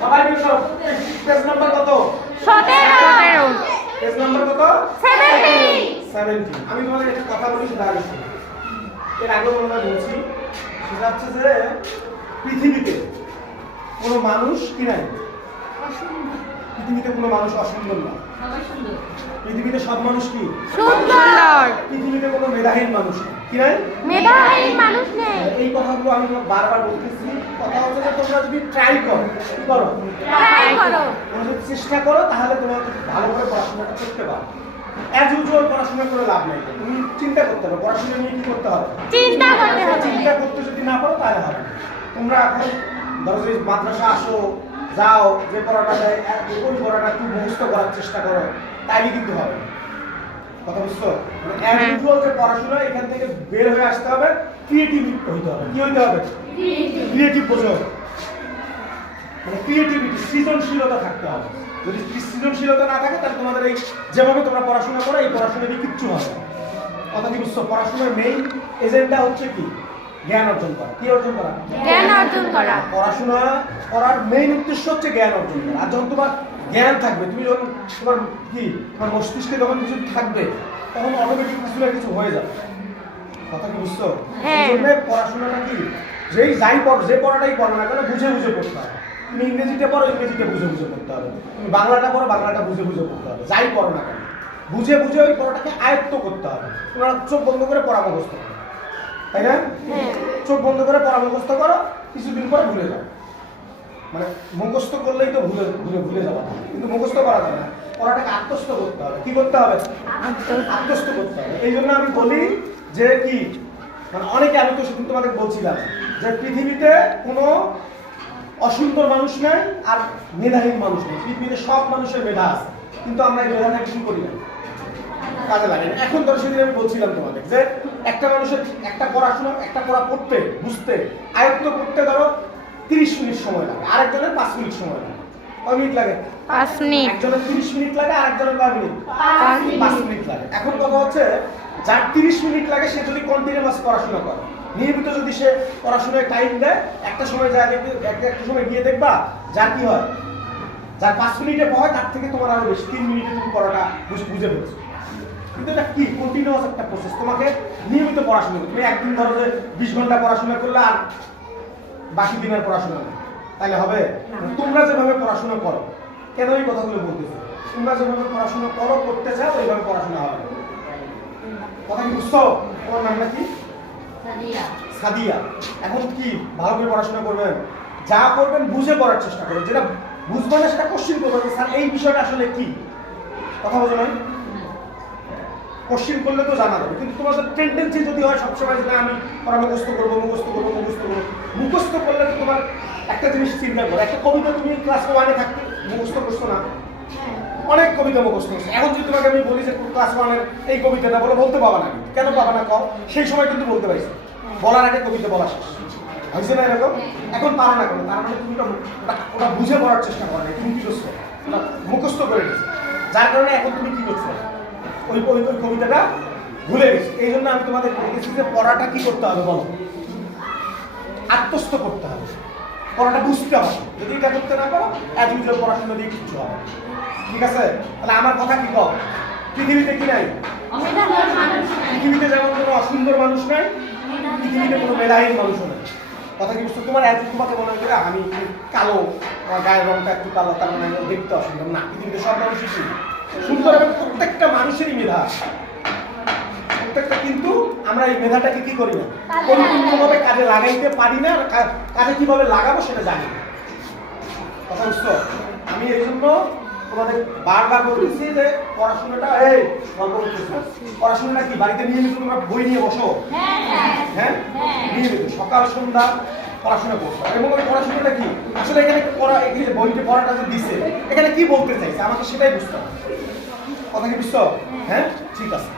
সবাই মিলে সব পেজ নাম্বার কত? 17 পেজ নাম্বার কত? 70 আমি তোমাদের একটা কথা বলি সেটা আগে শোনো। এর আগে আমরা বলছি সেটা হচ্ছে যে পৃথিবীতে কোনো মানুষ কি নাই? পৃথিবীতে কোনো মানুষ অসুন্দর না। পৃথিবীতে সব মানুষ কি সুন্দর। পৃথিবীতে কোনো মেধাহীন মানুষ নেই। কি নাই? মেধাহীন মানুষ নেই। এই কথাগুলো আমি বারবার বলতেছি। কথা হচ্ছে যে তোমরা যদি ট্রাই করো, কি করো? ট্রাই করো। তোমরা যদি চেষ্টা করো তাহলে তোমরা ভালো করে পড়াশোনাটা করতে পারো। অ্যাজ ইউজুয়াল পড়াশোনা করে লাভ নেই। তুমি চিন্তা করতে হবে পড়াশোনা নিয়ে কি করতে হবে। চিন্তা করতে হবে। চিন্তা করতে যদি না পারো তাহলে হবে না। তোমরা এখন ধরো যে মাদ্রাসা আসো, যাও, যে পড়াটা দেয় ওই পড়াটা একটু মুখস্থ করার চেষ্টা করো, তাইলে কিন্তু হবে না। কথা বুঝছো? মানে অ্যাজ ইউজুয়াল যে পড়াশোনা এখান থেকে বের হয়ে আসতে হবে, ক্রিয়েটিভ হইতে হবে। কি হইতে হবে? ক্রিয়েটিভ বোঝো, মানে ক্রিয়েটিভিটি, সৃজনশীলতা থাকতে হবে। যদি সৃজনশীলতা না থাকে তাহলে তোমাদের এই যেভাবে তোমরা পড়াশোনা করো এই পড়াশোনা দিয়ে কিচ্ছু হবে না। কথা কি বুঝছো? পড়াশোনার মেইন এজেন্ডা হচ্ছে কি? জ্ঞান অর্জন করা। কি অর্জন করা? জ্ঞান অর্জন করা। পড়াশোনা করার মেইন উদ্দেশ্য হচ্ছে জ্ঞান অর্জন করা। আর যখন তোমার জ্ঞান থাকবে, তুমি যখন তোমার মস্তিষ্কে যখন কিছু থাকবে তখন অটোমেটিক কিছু না কিছু হয়ে যাবে। কথা কি বুঝছো? এই জন্য পড়াশোনাটা কি যাই পড়ো, যে পড়াটাই পড়ো না কেন বুঝে বুঝে পড়তে হবে। তুমি ইংরেজিতে পড়ো, ইংরেজিতে বুঝে বুঝে পড়তে হবে। তুমি বাংলাটা পড়ো, বাংলাটা বুঝে বুঝে পড়তে হবে। যাই পড়ো না কেন বুঝে বুঝে ওই পড়াটাকে আয়ত্ত করতে হবে। তোমরা চোখ বন্ধ করে পড়া মুখস্থ করো, তাই না? চোখ বন্ধ করে পড়া মুখস্থ করো, কিছুদিন পরে ভুলে যাও। মানে মুখস্থ করলেই তো ভুলে যাওয়া, কিন্তু মুখস্থ করা যাবে না। পড়াটাকে আত্মস্থ করতে হবে। কি করতে হবে? আত্মস্থ করতে হবে। এই জন্য আমি বলি যে কি, মানে অনেকে, আমি তো শুধু তোমাদের বলছিলাম যে পৃথিবীতে কোনো অসুন্দর মানুষ নাই আর মেধাহীন মানুষ নেই। পৃথিবীতে সব মানুষের মেধা আছে, কিন্তু আমরা এই মেধাটা কি করি না, কাজে লাগে না। এখন ধরো সেদিন আমি বলছিলাম তোমাদের যে একটা মানুষের একটা পড়াশোনা, একটা পড়া পড়তে, বুঝতে, আয়ত্ত করতে ধরো 30 মিনিট সময় লাগে, আরেকজনের 5 মিনিট সময় লাগে। কয় মিনিট লাগে? 5 মিনিট। একজনের 30 মিনিট লাগে, আরেকজনের কয় মিনিট? 5 মিনিট লাগে। এখন কথা হচ্ছে যার 30 মিনিট লাগে সে যদি কন্টিনিউয়াস পড়াশোনা করে, নিয়মিত যদি সে পড়াশোনায় টাইম দেয়, একটা সময় যায় দেখবে, একটা সময় গিয়ে দেখবা যার কি হয়, যার 5 মিনিটে পড়ে তার থেকে তোমার আরো বেশি 3 মিনিটে তুমি পড়াটা বুঝে ফেলছো। কিন্তু এটা কি কন্টিনিউয়াস একটা প্রসেস। তোমাকে নিয়মিত পড়াশোনা করতে, তুমি একদিন ধরো যে 20 ঘন্টা পড়াশোনা করলে আর বাকি দিনের পড়াশোনা নেই, তাহলে হবে? তোমরা যেভাবে পড়াশোনা করো, কেন এই কথাগুলো বলতেছো? তোমরা যেভাবে পড়াশোনা করো, করতে চাও, ওইভাবে পড়াশোনা হবে। কথা কি বুঝছো? তোমার নামটা কি? সাদিয়া। এখন কি ভালো করে পড়াশোনা করবেন, যা করবেন বুঝে করার চেষ্টা করবেন। যেটা বুঝবে না সেটা কোশ্চিন করবেন, স্যার এই বিষয়টা আসলে কি। কথা বোঝো না? কোশ্চিন করলে তো জানা যাবে, কিন্তু তোমাদের টেন্ডেন্সি যদি হয় সবসময় যে আমি পড়া মুখস্থ করবো, মুখস্থ করলে তো তোমার একটা জিনিস চিন্তা করো, একটা কবিতা তুমি ক্লাস 1-এ থাকতে মুখস্থ করছো না? অনেক কবিতা মুখস্থ করছো। এখন যদি তোমাকে আমি বলি যে ক্লাস 1-এর এই কবিতাটা বলতে পাবা না, কেন পাবা না কও? সেই সময় কিন্তু বলতে পারছো, বলার আগে কবিতা বলা শেষ হয়েছে না এরকম? এখন পারো না কেন? তার মানে তুমি ওটা বুঝে পড়ার চেষ্টা করো না, তুমি কি করছো? ওটা মুখস্থ করে গেছো, যার কারণে এখন তুমি কি করছো, ওই কবিতাটা ভুলে গেছি। এই জন্য আমি তোমাদের বলেছি যে পড়াটা কি করতে হবে বলো, আত্মস্থ করতে হবে, পড়াটা বুঝতে হবে। যদি এটা করতে না পারো অ্যাজ ইউজুয়াল পড়াশোনা দিয়ে কিচ্ছু হবে। ঠিক আছে? তাহলে আমার কথা কি কও? পৃথিবীতে কি নাই? পৃথিবীতে যেমন কোনো অসুন্দর মানুষ নাই, পৃথিবীতে কোনো মেধাহীন মানুষও নাই। কথা কি বুঝছো? তোমাকে মনে হয় আমি কালো, আমার গায়ের রংটা একটু কালো, তার মানে দেখতে অসুন্দর না। পৃথিবীতে সব মানুষই সুন্দর এবং প্রত্যেকটা মানুষেরই মেধা আছে, প্রত্যেকটা। কিন্তু আমরা এই মেধাটাকে কি করি না, পরিপূর্ণভাবে কাজে লাগাইতে পারি না, আর কাজে কিভাবে লাগাবো সেটা জানি না। কথা বুঝছো? আমি এই জন্য তোমাদের বারবার বলতেছি যে পড়াশোনাটা, পড়াশোনাটা কি বাড়িতে নিয়মিত তোমরা বই নিয়ে বসো, হ্যাঁ, নিয়মিত সকাল সন্ধ্যা পড়াশোনা করতে হবে। এবং ওই পড়াশোনাটা কি আসলে এখানে বইতে পড়াটা যে দিছে এখানে কি বলতে চাইছে আমাকে সেটাই বুঝতে হবে। কথা কি বুঝছো? হ্যাঁ, ঠিক আছে।